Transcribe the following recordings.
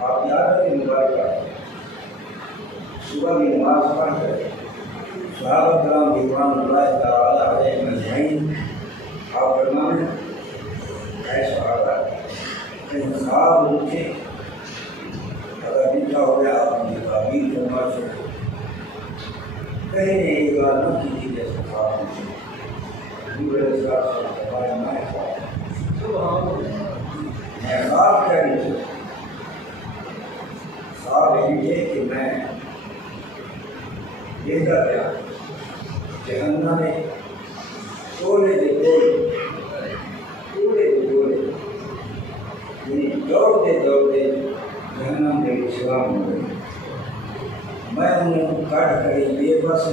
آپ کی عادت مبارکہ صبح کی نماز پڑھ کر صحابہ کرام رضوان اللہ تعالیٰ علیہم اجمعین آپ فرمانے اے صحابہ کہیں خواب اٹھے اگر لکھا ہو گیا آپ نے تعبیر فرما چھوڑے کہیں نے یہ بات نہ کی تھی جیسے خواب اٹھے میں خواب کیا نہیں خواب یہ ہے کہ میں دیکھا گیا جہنم میں ٹولے دے ٹولے یعنی دوڑتے جہنم کے اسلام ہو گئے میں انہیں کاٹ کر بے پاس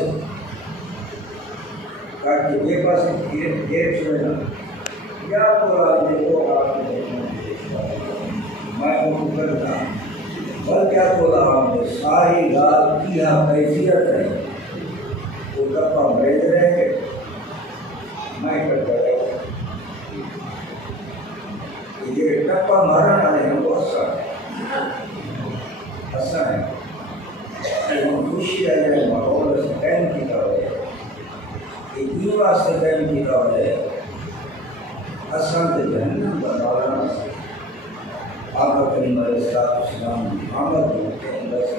کاٹ کے بے پاس گھیر چھوڑنا یا پورا دیکھو آپ نے میں ان کو کرتا بل کیا تو رہا ہوں ساری رات کی حیثیت ہے وہ کپا بیٹھ رہے میں کرتا رہا یہ ٹپا مارن والے ہیں وہ ہنسا ہے خوشی ہے جائے ماحول سے ٹائم کی طرح ہے ایک یہ واسطے ٹائم کی طرح ہے حسن جہنم بنانا سے آقا کریم علیہ السلام محمد کے اندر سے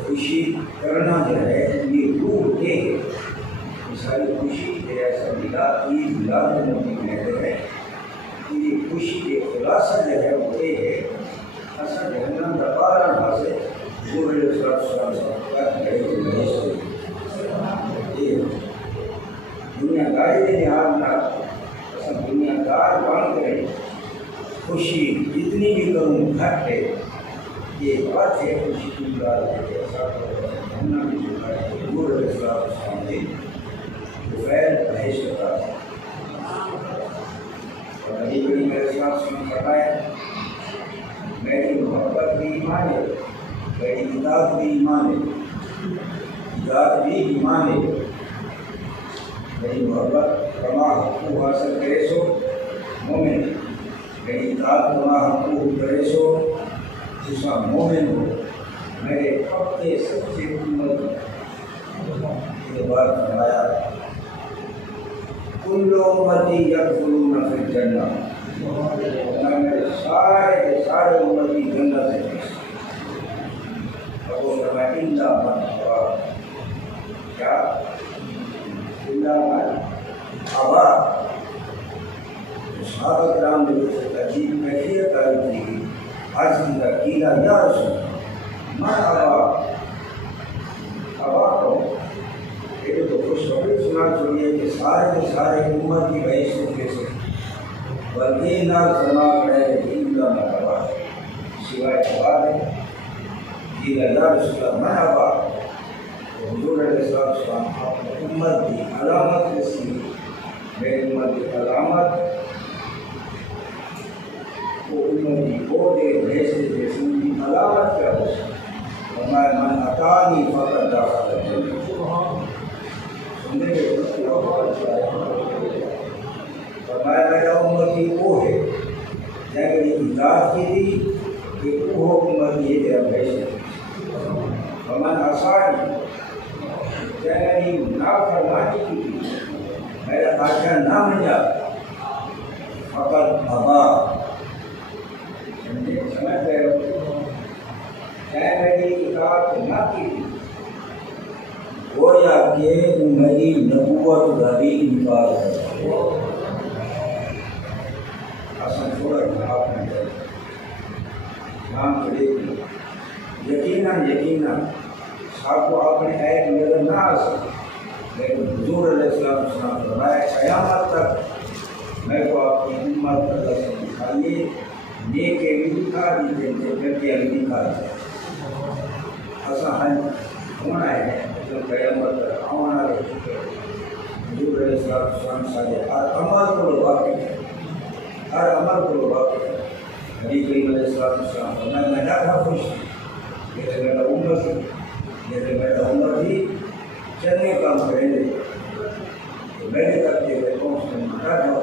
خوشی کرنا جو ہے یہ روح ہے ساری خوشی کے ایسا ملاد نبی کہتے ہیں کہ یہ خوشی کے خلاصہ جو ہے وہ یہ ہے اصل جہنم کا بارہ حاصل جو ہے دنیا داری کے لحاظ دنیا دار بن کرے خوشی جتنی بھی کروں گھٹ ہے یہ بات ہے خوشی کی بات ہے دوپہر بحث ہوتا ہے اور نبی کریم علیہ السلام نے فرمایا میری محبت بھی ایمان ہے میری اطاعت بھی ایمان ہے اطاعت بھی ایمان ہے میری محبت کما حقوق حاصل کرے سو مومن میری اطاعت کما حقوق کرے سو جسا مومن ہو میرے پکے سچے امت یہ بات فرمایا کل امتی یدخلون فی الجنہ میرے سارے امتی جنت ہے اور وہ فرمایا الا من ابا کیا الا من ابا صحابہ کرام نے اسے عجیب کیفیت آئی تھی عرض کیا قیلا یا رسول من ابا کو یہ تو خوشخبری سنا چھوڑیے کہ سارے کے سارے امت کی بحیثیت کیسے بلکہ نہ فرما کرے الا من ابا سوائے ابا ہے قیلا یا رسول اللہ من ابا حضور علیہ السلام امت کی علامت کیسی میری امت کی علامت وہ امت کی بہت ایسے جیسے ان کی علامت کیا ہو فرمایا من اطاعنی فقد دخل الجنہ سننے کے فرمایا میرا امتی وہ ہے جب میری اطاعت کی تھی کہ وہ امتی ہے تیرا بحث فمن عصانی جب میری نافرمانی کی تھی میرا بادشاہ نہ ملا فقط ابا سمجھ گئے میری اطاعت نہ کی تھی گویا کہ میری نبوت کا بھی انکار ہے حسن چھوڑا آپ نے نام کے یقیناً صاحب کو آپ نے ایک نظر نہ آ سکے لیکن حضور علیہ السلام فرمایا قیامت تک میں کو آپ کی امت اللہ سے دکھائیے نیکے بھی دکھا دیجیے جنتیاں بھی دکھا دیجیے حسن ہونا ہے جو قیامت تک آنا رہے حضور علیہ السلام سارے ہر عمل کو واقف ہے ہر عمل کو واقف ہے نبی کریم علیہ السلام فرمایا میں زیادہ خوش ہوں جیسے میرا امت ہے جیسے میرا امت ہی چلنے کام کریں گے میرے تک کے پہنچنے مٹا جاؤ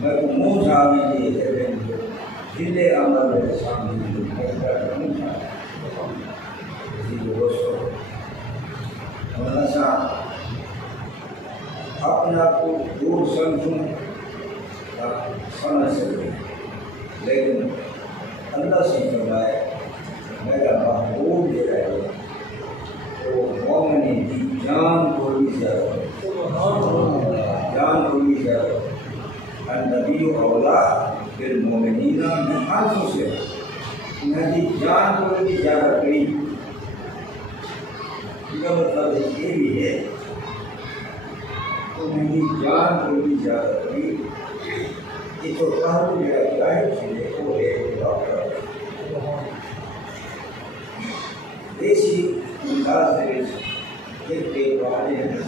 میں کو منہ جانے لیے دل عمل میرے سامنے نہیں تھا دوستوں ہمیشہ اپنے آپ کو دور سمجھوں سمجھ سکتے لیکن اللہ سے فرمائے میرا محبوب جو ہے وہ مومن کی جان کو بھی زیادہ النبی اولا بالمؤمنین من انفسہم انہوں نے جان کو بھی زیادہ قریب اس کا مطلب یہ بھی ہے انہوں نے جان کو بھی زیادہ قریب یہ تو کہاں میرا ظاہر چیزیں وہ ہے ڈاکٹر دیسی انداز میں ایک والے ہیں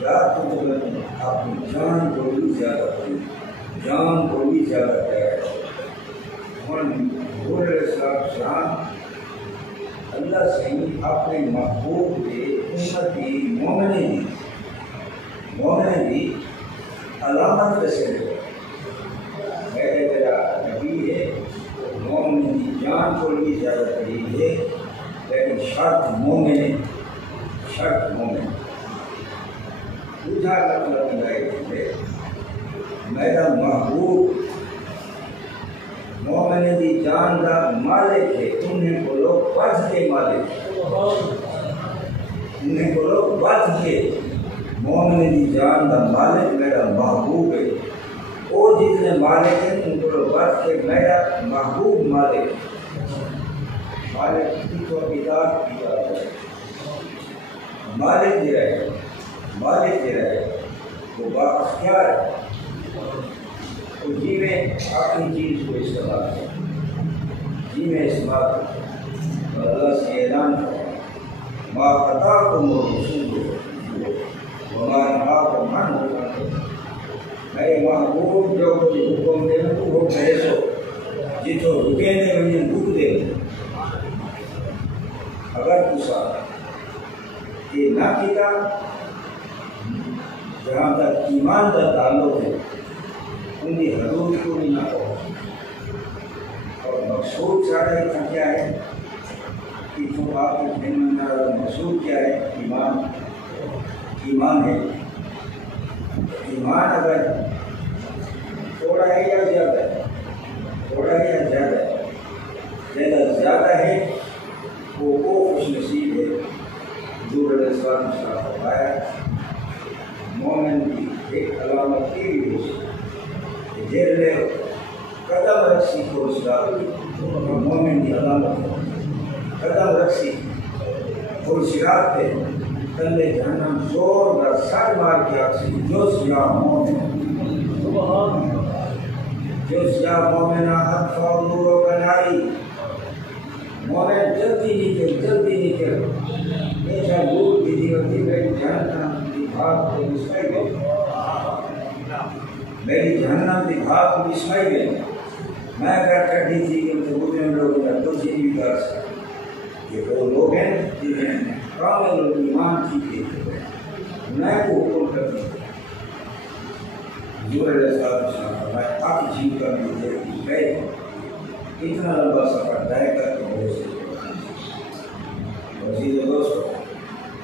یا تو اپنی جان کو بھی زیادہ قریب جان کو بھی زیادہ پیار اور حضور علیہ السلام اللہ سے اپنے محبوب کے امتی مومن کی علامت کیسے ہے میرے تیرا نبی ہے مومن کی جان کو بھی زیادہ قریب ہے لیکن شرط مومن دوسرا مطلب ہے میرا محبوب مومن کی جان کا مالک ہے انہیں بولو بچ کے مالک انہیں بولو بچ کے مومن کی جان کا مالک میرا محبوب ہے وہ جتنے مالک ہیں ان کو بچ کے میرا محبوب مالک کی تو کتاب ہے مالک دے رہے وہ بااختیار ہے تو جی میں اپنی چیز کو استعمال کریں جی میں استعمال کریں اور اللہ سے اعلان کریں ما فتاکم الرسول وما نهاکم عنہ میرے محبوب جو کچھ حکم دے وہ کہے سو جتو رکے دے انہیں رک دے اگر تسا یہ نہ کیتا جہاں تک ایمان کا تعلق ہے ان کی حدود کو بھی نہ ہو اور مقصود سارے کا کیا ہے کہ جو آپ کے دن میں مقصود کیا ہے ایمان ہے ایمان اگر تھوڑا ہے یا زیادہ ہے زیادہ ہے وہ خوش نصیب ہے حضور علیہ السلام نے فرمایا مومن کی ایک علامت یہ بھی ہو دیر لے قدم رکھسی کو مومن کی علامت قدم رکھسی اور سرات پہ تلے جہنم زور در سر مار کے آکسی جو سیاہ مومن حق فور نور و کنائی مومن جلدی نکل ایسا نور کی دیوتی میری جہنم کی بھاگ کو بسمائی گئی میں اگر کہتی تھی کہ مسلم لوگوں نے تو چیز بھی کر سکتے کہ وہ لوگ ہیں جنہیں کامل ایمان کی دیتے ہیں میں کو حکم کرتی ہوں حضور علیہ السلام میں آپ جیو کر دیتے گئے اتنا لمبا سفر طے کر کے بہت سے عزیز دوستو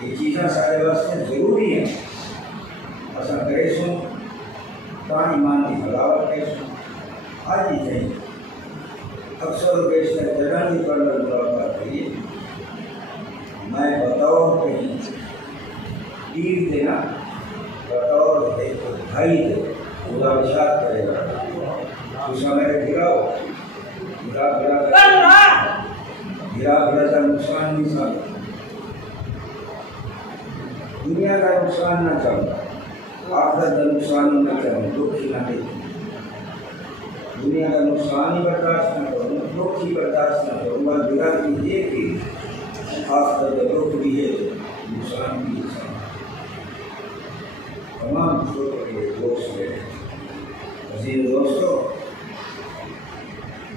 یہ چیزیں سارے واسطے ضروری ہیں اصل کرے سن کان ایمان کی حلاوت ہے آج ہی چاہیے اکثر و بیشتر جگہ نہیں پڑھنا مطالبہ کریے میں بطور کہیں تیر دینا بطور بھائی دے خدا ارشاد کرے گا اس میرے گراؤ گرا کا نقصان نہیں سامتا دنیا کا نقصان نہ چاہتا آخرت کا نقصان نہ کروں دکھ نہ دے دنیا کا نقصان ہی برداشت نہ کروں دکھ ہی برداشت نہ کروں بس بگاڑ کی یہ کہ آخرت کا دکھ بھی ہے نقصان بھی ہے تمام چھوٹے دوست ہیں عزیز دوستوں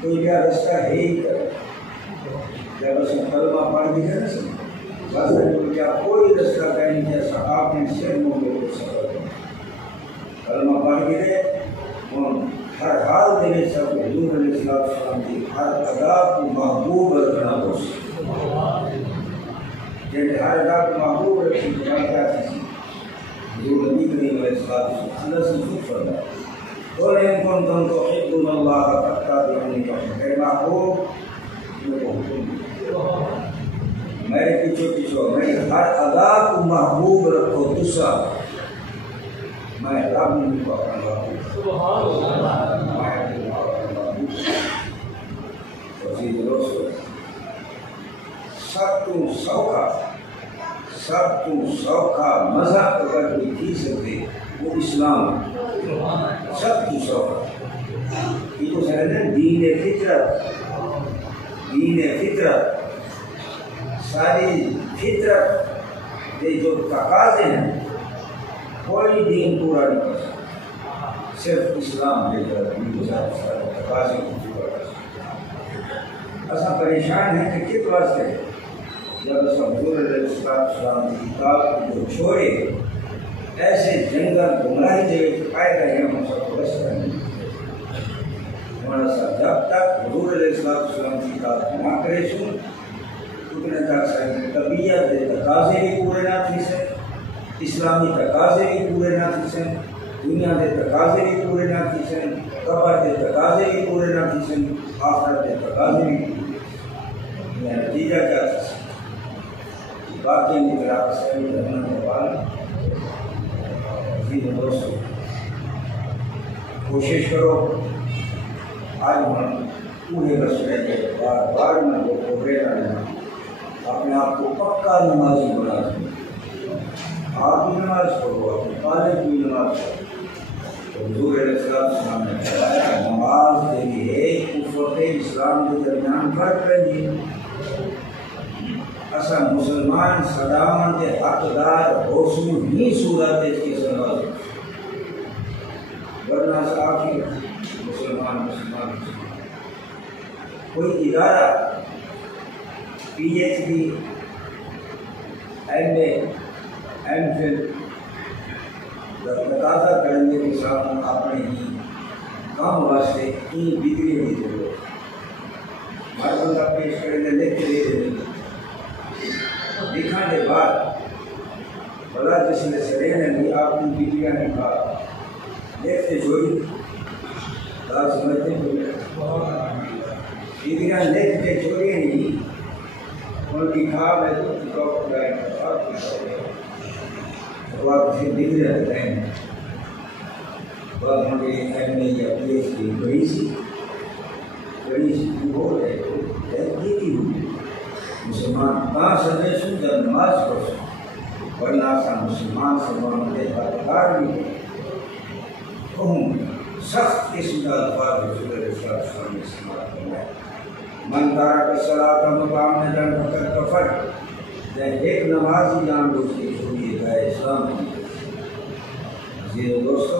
تو یہ رستہ ہے ہی کر جب اس میں کلمہ پڑھ بھی ہے نا بس کیا کوئی رستہ کا نہیں جیسا آپ نے صرف موقع کو سفر دے سب حضور علیہ السلام کی ہر ادا کو محبوب رکھنا ہو جن ہر ادا کو محبوب رکھنے کی کیا چیز حضور نبی کریم علیہ السلام اللہ سے خود فرمایا قل ان کنتم تحبون اللہ فاتبعونی اے محبوب میرے پیچھے پیچھے میری ہر ادا کو محبوب رکھو دوسرا میں رب نہیں پاؤں سب تو سوکھا مذہب اگر کوئی تھی سکتے وہ اسلام سب تو سوکھا یہ تو سر دین فطرت ساری فطرت کے جو تقاضے ہیں کوئی دین پورا نہیں کر سکتا صرف اسلام دے کر تقاضے کو پورا کر سکتا ایسا پریشان ہے کہ کس واسطے جب حضور علیہ السلام کی کتاب کو چھوڑے ایسے جنگل گمراہی جگہ پائے گئے ہیں ہم سب کو رس کرنے ہمارا ساتھ جب تک حضور علیہ السلام کی کتاب نہ کرے سن اتنے تک ساری طبیعت کے تقاضے بھی پورے نہ تھی سے اسلامی تقاضے بھی پورے نہ تھی سے دنیا کے تقاضے بھی پورے نہ تھی سے قبر کے تقاضے بھی پورے نہ تھی سے آخرت کے تقاضے بھی پورے نتیجہ کیا تھا باقی نگراں صحیح رہنے کے بعد دوستوں کوشش کرو آج ہم پورے رسولے کے بار بار میں وہ کھوڑے رہنا اپنے آپ کو پکا نمازی بنا دیں آپ بھی نماز پڑھو اپنے طالب بھی نماز پڑھو حضور علیہ السلام نے فرمایا نماز کے لیے کفر اسلام کے درمیان فرق رہی اصل مسلمان صدامت کے حقدار حسن ہی صورت اس کی سنبھال ورنہ صافی مسلمان کوئی ادارہ P H D M A M Phil تقاضا کرنے کے ساتھ اپنے ہی کام واسطے کی ڈگری نہیں ضرورت ہر بندہ پیش کرنے لکھ کے دے دیں لکھنے کے بعد بلا جس نے سرے نے بھی آپ کی ڈگریاں نے کہا دیکھتے چھوڑی آپ سمجھتے چھوڑی ڈگریاں دیکھتے چھوڑی نہیں ان کی کھا میں تو چکاؤ خدای آپ کی تو آپ سے ڈگری رہتے ہیں بعد ہم نے ایم اے یا پی ایچ ڈی بڑی سی ہو رہے تو یہ کی ہوئی مسلمان کہاں سمجھے سن جب نماز پڑھ سن ورنہ آسان مسلمان سے معاملے کا ادھار بھی ہے سخت قسم کا الفاظ رسول اللہ صلی اللہ علیہ وسلم نے استعمال کرنا ہے من تارک الصلاۃ متعمدا فقد کفر جب ایک نمازی جان بوجھ کے چھوڑیے گا اسلام عزیز دوستو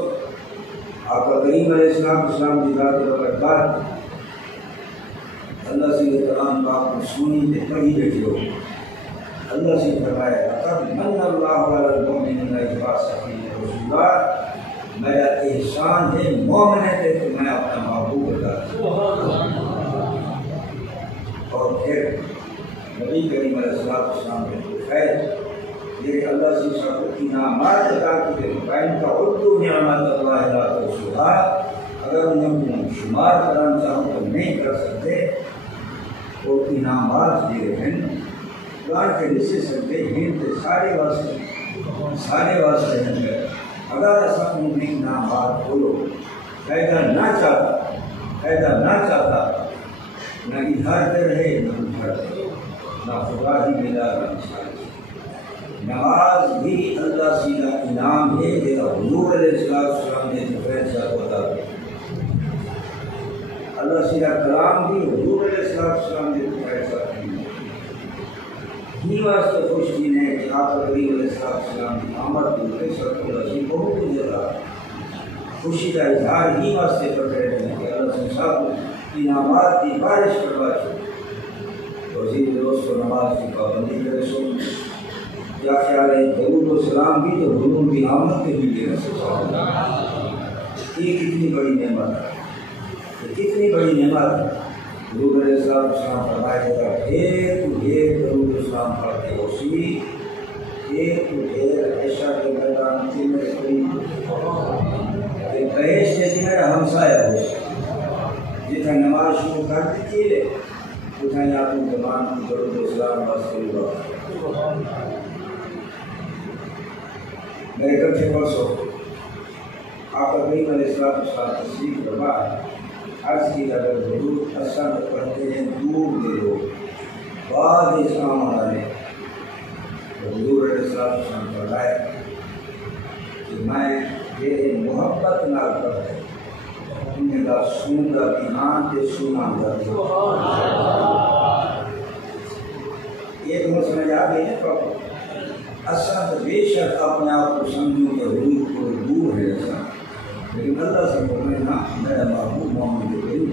آپ کا کریم علیہ السلام کی ذات برکات اللہ سے یہ کلام پاک کو سنی تے پڑھی بیٹھے ہو اللہ سے فرمایا لقد من اللہ علی المؤمنین اذ بعث فیہم رسولا میرا احسان ہے مومن ہے کہ میں اپنا محبوب بتا اور پھر نبی کریم علیہ السلام نے خیر یہ اللہ سے سب انعامات عطا کی ان کا اردو نعمت اللہ لا تحصوها اگر انہیں شمار کرنا چاہوں تو نہیں کر سکتے وہ انعامات دے رہے ہیں قرآن کے لسے سکتے ہیں تو سارے واسطے ہیں اگر ایسا انہیں انعامات بولو فائدہ نہ چاہتا نہ ادھر پہ رہے نہ ادھر نہ خدا ہی ملا نہ نماز بھی اللہ سیدھا انعام ہے جیسا حضور علیہ السلام نے دوپہر سے بتا دیا اللہ سیدھا کلام بھی حضور علیہ السلام نے دوپہر سے ہی واسطے خوش دن ہے کہ آپ کریم علیہ السلام کی آمد دوپہر سے بہت ہی زیادہ خوشی کا اظہار ہی واسطے کر رہے ہیں کہ اللہ سے سب انعامات کی بارش کروا چکے عزیز دوست و نماز کی پابندی کرے سو کیا خیال ہے درود و سلام بھی تو حضور کی آمد کے بھی دینا سکتا یہ کتنی بڑی نعمت ہے کتنی بڑی نعمت حضور علیہ السلام فرمائے گا ڈھیر تو ڈھیر درود اسلام پڑھتے ہو سی ڈھیر تو ڈھیر عشاء کے میدان کی میرے قریب کہ کہیش جیسی میرا ہمسایہ ہو جتنا نماز شروع کر دیجیے اتنا ہی آپ زمان کی درود اسلام بس کری بات میرے کٹھے پرسو آپ کریم علیہ السلام تشریف فرما عرض کی اگر ضرور اثر پڑھتے ہیں دور دے دو بعد اسلام والے حضور علیہ السلام فرمائے کہ میں یہ محبت نہ کرتے انہیں کا سنگا ایمان کے سنا جاتے ایک مسئلہ یاد ہے پاپا اثر بے شک اپنے آپ کو سمجھوں کہ حضور کو دور ہے ایسا لیکن اللہ سے فرمائنا میرا محبوب محمد کریم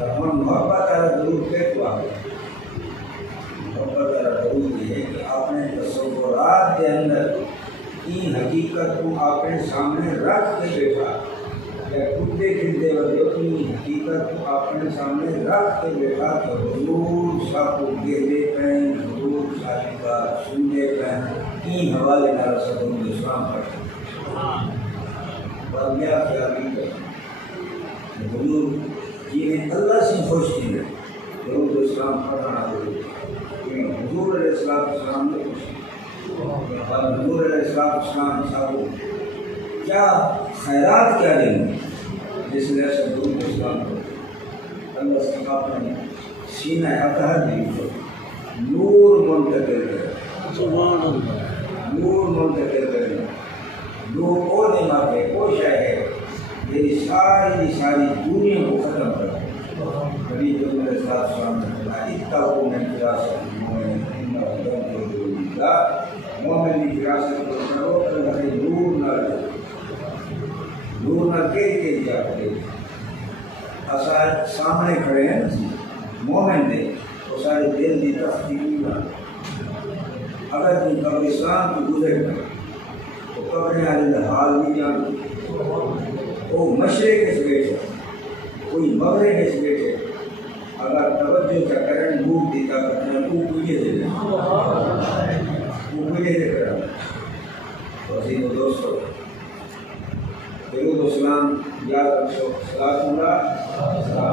ہم محبت والا ضرور پہ تو آگے محبت والا ضرور یہ ہے کہ اپنے تصورات کے اندر این حقیقت کو اپنے سامنے رکھ کے بیٹھا یا کتے کھلتے وقت اپنی حقیقت کو اپنے سامنے رکھ کے بیٹھا تو حضور سب کو گہرے پہن حضور شادی کا سننے پہن این حوالے نہ رسد اسلام پڑھتے اور کیا خیالی ہے حضور جنہیں اللہ سے خوش کی ہے ضرور اسلام پڑھنا ضرور حضور علیہ السلام نے خوش اور حضور علیہ السلام صاحب کیا خیرات کیا دیں جس نے ایسا ضرور اسلام کو اللہ سے اپنے سینہ اطہر دی نور منتقل کرے نور منتقل کرے لوگ وہ نعمت ہے وہ شے ہے میری ساری دنیا کو ختم کر نبی جو میرے ساتھ سامنے فرمایا اتقوا من فراست مومن کی فراست کو کرو تو نور نہ کے جا کرے اصل سامنے کھڑے ہیں مومن دے وہ سارے دل کی تصدیق نہ اگر تم قبرستان کو گزر کر تو قبریں والے حال نہیں جانتے وہ مشرق کے بیٹھے کوئی مغرب کے بیٹھے اگر توجہ کا کرن بھوک دیتا کرنا وہ پوجے دے کرا وسیم و دوستو درود و سلام یاد رکھو سلام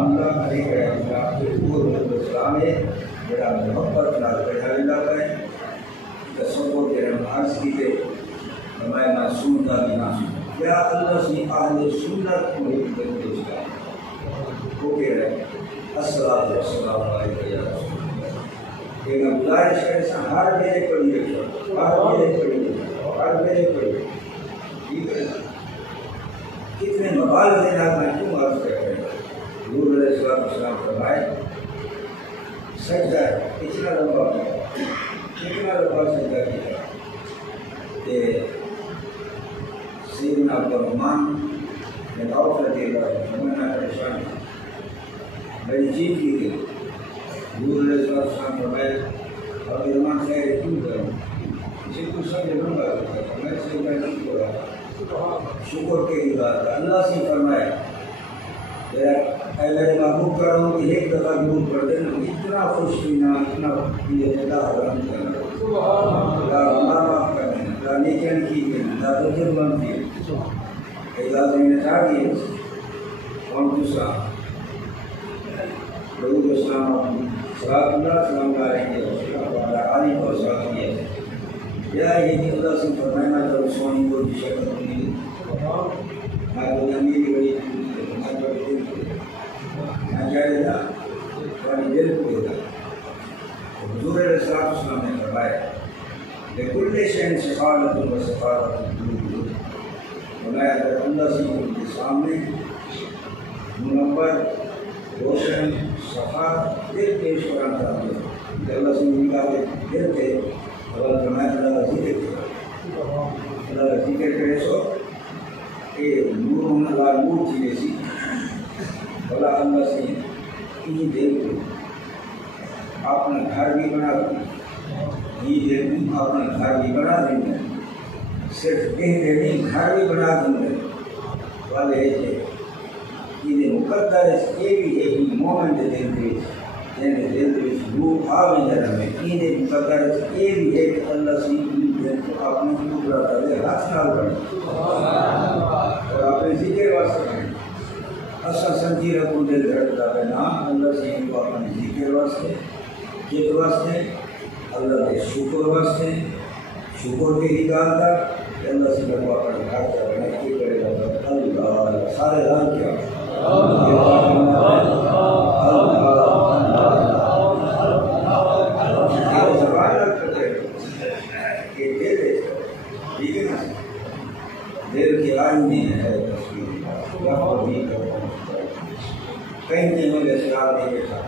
اللہ علیہ اللہ کے درود و سلام ہے بڑا محبت نال بیٹھا رہتا ہے تصور کے ہم عرض کی کہ میں معصوم کا بھی معصوم کیا اللہ سے اہل سنت کو ایک پیش کرا وہ کہہ رہے ہیں الصلاۃ والسلام علیہ یا رسول اللہ کہ میں گزارش کریں ہر میرے پڑھی رکھو ہر میرے پڑھی ٹھیک ہے کتنے مبالغے میں کیوں عرض کر رہے ہیں حضور علیہ السلام فرمائے سجدہ اتنا لمبا سجدہ کیا کہ سیدنا عبدالرحمن نے دعوت رضی اللہ عنہ پریشان میری جیت کی گئی حضور علیہ السلام فرمائے عبدالرحمن خیر کیوں کروں اسے کچھ سمجھ نہ پاتا میں سے میں نہیں ہو رہا شکر کے لیے بات اللہ سے فرمائے اے میرے محبوب کر رہا ہوں کہ ایک دفعہ ضرور پڑھ دینا اتنا خوش ہونا اتنا یہ حرام کرنا گناہ معاف کر دینا نیکیاں کی دینا درجہ بند دیے اعزاز میں چاہ دیے اور دوسرا درود و سلام صلاۃ اللہ سلام علیہ علی اور صحابہ یا یہ کہ اللہ سے فرمانا جب سونی کو بھی شکل نہیں میں تو میری بڑی میں بڑی میں جائے گا تمہاری دل کو دے گا حضور علیہ السلام نے فرمایا لکل شیء سفارۃ و سفارۃ بنایا اگر اللہ سے ان کے سامنے منور روشن صفا دل پیش کرنا چاہتے ہیں کہ اللہ سے ان کا دل کے اور فرمایا اللہ کا ذکر کرو اللہ کا ذکر کرے سو کہ نور اللہ نور چیزیں سی بلا اللہ سے انہیں دل کو اپنا گھر بھی بنا دیں یہ دل اپنا گھر بھی بنا دیں گے صرف کہہ دے نہیں گھر بھی بنا دیں گے والے ہے یہ مقدر یہ بھی ہے مومن کے دل میں جن دل میں روح آوے جن میں یہ مقدر یہ بھی ہے کہ اللہ سے دل کو اپنے پورا کرے ہاتھ نال بنے اور اپنے ذکر واسطے کریں اصل سمجھی رکھو دل رکھتا ہے نام اللہ سے کو اپنے ذکر واسطے جت واسطے اللہ کے شکر واسطے شکر کے نکالتا کہ اللہ سے کو اپنے گھر کا بنا کے کرے گا اللہ سارے رنگ کیا دل کے آئینے ہے کہیں کہ مجھے سلام دے بیٹھا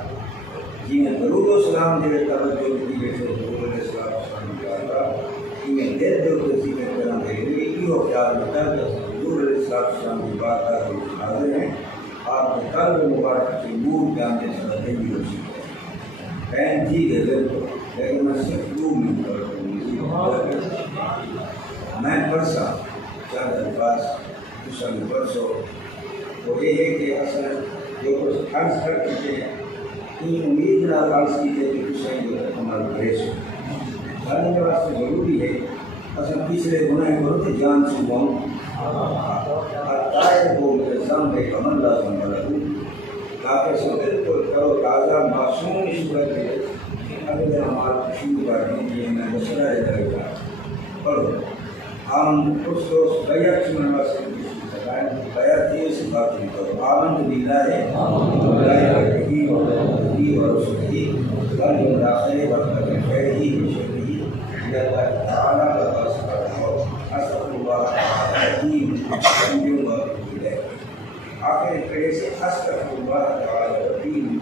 جی میں درود و سلام دے بیٹھا جو بھی بیٹھے درود و سلام دے بیٹھا کہ میں دل دے تو ذکر کرنا دے لیکن یہ خیال ہوتا ہے کہ درود و سلام کی بات کر حاضر ہیں آپ کے قلب مبارک کی نور جانتے سب دے بھی ہو سکتے بہن جی دے دل کو لیکن میں صرف دور میں میں پرسا چند الفاظ کچھ پرسو وہ یہ ہے کہ اصل جو کچھ عرض کر چکے ہیں ان امید نہ عرض کیجیے کہ کچھ جو ہمارا گریس ہو جاننے کے واسطے ضروری ہے اصل پچھلے گناہ کرتے جان صبح عطائے کو الزام دے کمن لازم لگو تاکہ سب بالکل کرو تازہ معصوم شکر کے اگلے ہمارا شروع کر دیجیے میں بسرا رہے گا پڑھو ہم کچھ دوست بیعت سننے واسطے بیعت یہ سے بات نہیں کرو آمنت باللہ وملائکتہ ورسلہ والآخرہ والقدر خیرہ وشرہ الی اللہ تعالی واسطہ اسأل اللہ تعالی سمجھوں گا آخر کڑے سے اسأل اللہ تعالی وقیم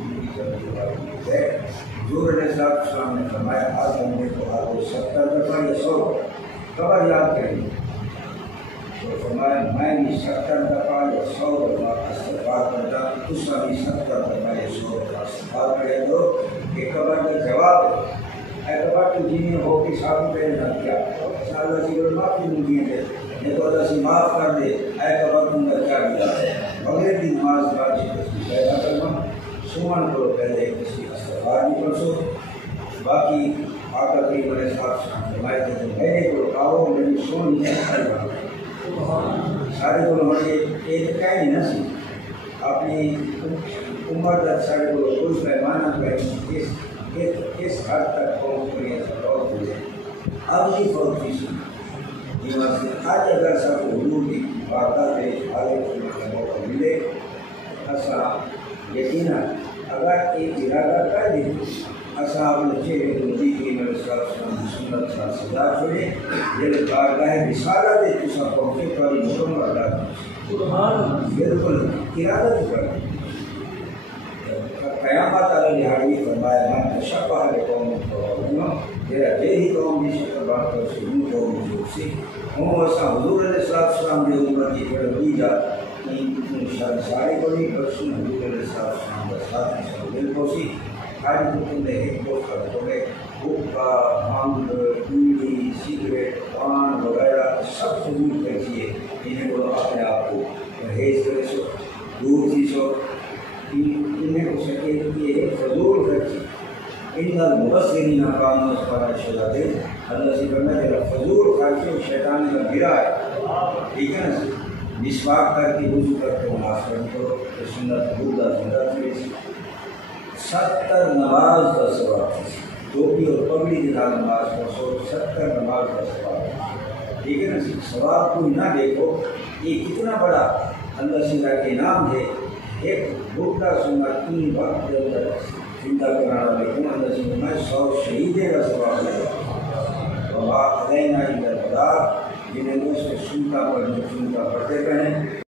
حضور علیہ السلام نے فرمایا آج ہم نے تو آپ کو 70 دفعہ یا 100 خبر یاد کریں تو فرمایا میں بھی 70 دفعہ یا 100 دفعہ استغفار کرتا اس کا بھی 70 دفعہ یا 100 دفعہ استغفار کرے تو کہ خبر کا جواب ہے اے خبر تو جنہیں ہو کے ساتھ پہ نہ کیا اللہ سے بڑھ معافی مانگی ہے یہ تو اللہ سے معاف کر دے اے خبر تم کا کیا دیا بغیر بھی نماز بات سے پیدا کرنا سمن کو پہلے کسی استغفار بھی پڑھو باقی آقا کریم علیہ السلام فرمائے تھے میرے کو آؤ میری سونی ہے سارے کو ہمارے ایک کہیں نہیں نہ سی اپنی عمر تک سارے کو کوئی پیمانہ کریں کس حد تک پہنچ کریں اور ہوئے اب یہ بہت چیز سے آج اگر سب حضور کی واردہ پہ آگے کا موقع ملے ایسا یقینا اگر ایک ارادہ کر دیں اصحاب چہرے نبی کی سنت کا سزا چھوڑے یہ بارگاہ رسالت ہے تو سب پہنچے پڑی مکمل ادا بالکل ارادہ کر قیامت علی لحاظی فرمایا میں تشبہ لقوم فرماؤں میرا یہی قوم بھی شکر بات کر سے ہوں قوم جو سی ہوں ایسا حضور علیہ السلام نے عمر کی پڑھ ہوئی جا سارے کو نہیں پرسن حضور علیہ السلام کا ساتھ دل کو سی ہر حکم نے ایک کو کر گئے حکا بھنگ بیڑی سگریٹ پان وغیرہ سب فضول کیسی ہے انہیں کو اپنے آپ کو پرہیز کرے سو دور تھی سو انہیں کو سکے کہ یہ فضول کرتی ان المبصرین کانوا فرائض دے اللہ سے کرنا تیرا فضول خرچے شیطان کا گرا ہے ٹھیک ہے نا مسواک کر کے وضو کر کے نماز پڑھ کرو تو سنت بودا سنت میں 70 نماز کا ثواب ٹوپی اور پگڑی کے ساتھ نماز پڑھو 70 نماز کا ثواب ٹھیک ہے نا ثواب کو نہ دیکھو یہ کتنا بڑا اللہ سے کا انعام ہے ایک بھوکا سننا 3 وقت کے اندر زندہ کرانا لیکن اللہ سے میں 100 شہیدے کا ثواب لے گا اور آپ علینا ادھر بدا جنہیں اس کو سنتا پڑھتے رہیں